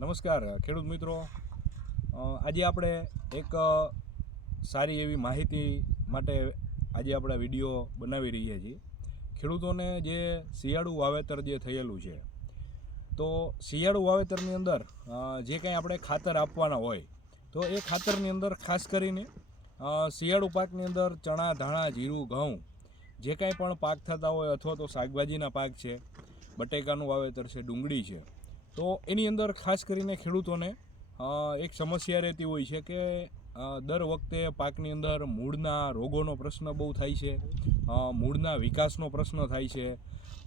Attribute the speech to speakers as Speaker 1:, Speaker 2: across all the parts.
Speaker 1: નમસ્કાર ખેડૂત મિત્રો. આજે આપણે એક સારી એવી માહિતી માટે આજે આપણે વીડિયો બનાવી રહ્યા છીએ. ખેડૂતોને જે શિયાળુ વાવેતર જે થયેલું છે, તો શિયાળુ વાવેતરની અંદર જે કંઈ આપણે ખાતર આપવાના હોય, તો એ ખાતરની અંદર ખાસ કરીને શિયાળુ પાકની અંદર ચણા, ધાણા, જીરું, ઘઉં, જે કાંઈ પણ પાક થતા હોય અથવા તો શાકભાજીના પાક છે, બટેકાનું વાવેતર છે, ડુંગળી છે તો એની અંદર ખાસ કરીને ખેડૂતોને એક સમસ્યા રહેતી હોય છે કે દર વખતે પાકની અંદર મૂળના રોગોનો પ્રશ્ન બહુ થાય છે મૂળના વિકાસનો પ્રશ્ન થાય છે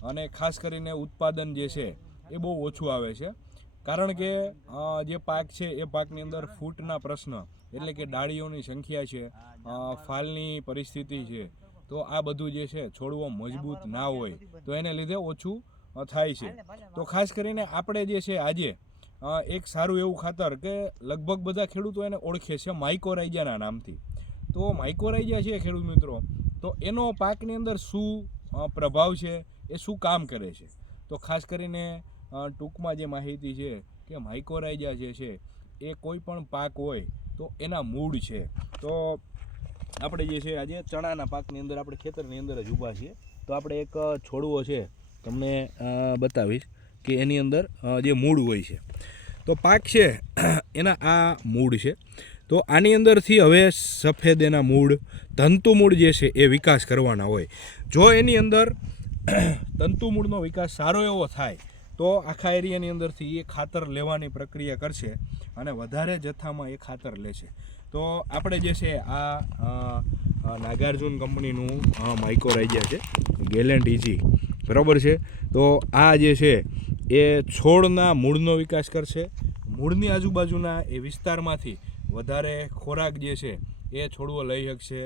Speaker 1: અને ખાસ કરીને ઉત્પાદન જે છે એ બહુ ઓછું આવે છે. કારણ કે જે પાક છે એ પાકની અંદર ફૂટના પ્રશ્ન એટલે કે ડાળીઓની સંખ્યા છે ફાલની પરિસ્થિતિ છે, તો આ બધું જે છે છોડવો મજબૂત ના હોય, તો એને લીધે ઓછું થાય છે. તો ખાસ કરીને આપણે જે છે આજે એક સારું એવું ખાતર કે લગભગ બધા ખેડૂતો એને ઓળખે છે માઇકોરાઇજાના નામથી. તો માઇકોરાઇજા છે ખેડૂત મિત્રો તો એનો પાકની અંદર શું પ્રભાવ છે એ શું કામ કરે છે? તો ખાસ કરીને ટૂંકમાં જે માહિતી છે કે માઇકોરાઇજા જે છે એ કોઈ પણ પાક હોય તો એના મૂળ છે. તો આપણે જે છે આજે ચણાના પાકની અંદર આપણે ખેતરની અંદર જ ઊભા છીએ. તો આપણે એક છોડવો છે તમને બતાવીશ કે એની અંદર જે મૂળ હોય છે. તો પાક છે, એના આ મૂળ છે. તો આની અંદરથી હવે સફેદ એના મૂળ, તંતુ મૂળ જે છે એ વિકાસ કરવાના હોય. જો એની અંદર, તંતુ મૂળનો વિકાસ સારો એવો થાય, તો આખા એરિયાની અંદરથી એ ખાતર લેવાની પ્રક્રિયા કરશે અને વધારે જથ્થામાં એ ખાતર લેશે. તો આપણે જે છે આ નાગાર્જુન કંપનીનું માઇકોરાઇજા છે. ગેલેન્ડ ઇઝી બરાબર છે? તો આ જે છે, એ છોડના મૂળનો વિકાસ કરશે. મૂળની આજુબાજુના એ વિસ્તારમાંથી વધારે ખોરાક જે છે, એ છોડવો લઈ શકશે.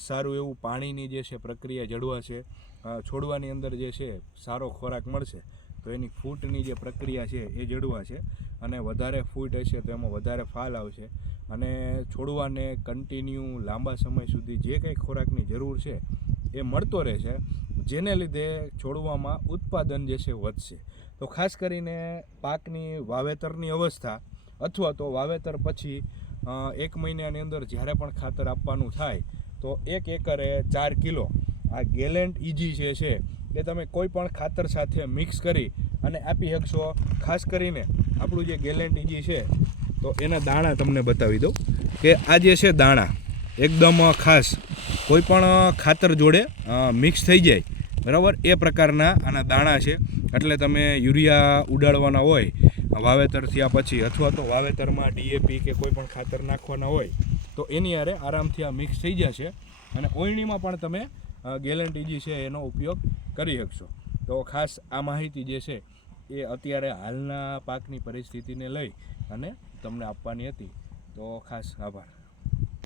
Speaker 1: સારું એવું પાણીની જે છે પ્રક્રિયા જળવાશે છે. છોડવાની અંદર જે છે, સારો ખોરાક મળશે. તો એની ફૂટની જે પ્રક્રિયા છે, એ જળવાશે અને વધારે ફૂટ હશે તો એમાં વધારે ફાલ આવશે. અને છોડવાને કન્ટિન્યુ લાંબા સમય સુધી જે કંઈ ખોરાકની જરૂર છે, એ મળતો રહેશે. જેને લીધે છોડવામાં ઉત્પાદન જે છે વધશે. તો ખાસ કરીને પાકની વાવેતરની અવસ્થા અથવા તો વાવેતર પછી એક મહિનાની અંદર જ્યારે પણ ખાતર આપવાનું થાય, તો એક એકરે ચાર કિલો આ ગેલેન્ટ ઇજી જે છે એ તમે કોઈ પણ ખાતર સાથે મિક્સ કરી અને આપી શકશો. ખાસ કરીને આપણું જે ગેલેન્ટ ઇજી છે, તો એના દાણા તમને બતાવી દઉં કે આ જે છે દાણા, એકદમ ખાસ, કોઈ પણ ખાતર જોડે મિક્સ થઈ જાય બરાબર? એ પ્રકારના આના દાણા છે. એટલે તમે યુરિયા ઉડાડવાના હોય, વાવેતર થયા પછી અથવા તો વાવેતરમાં ડીએપી કે કોઈ પણ ખાતર નાખવાના હોય, તો એની હારે આરામથી આ મિક્સ થઈ જશે અને ઓયણીમાં પણ તમે ગેલેન્ટી જે છે એનો ઉપયોગ કરી શકશો. તો ખાસ આ માહિતી જે છે, એ અત્યારે હાલના પાકની પરિસ્થિતિને લઈ અને તમને આપવાની હતી. તો ખાસ આભાર.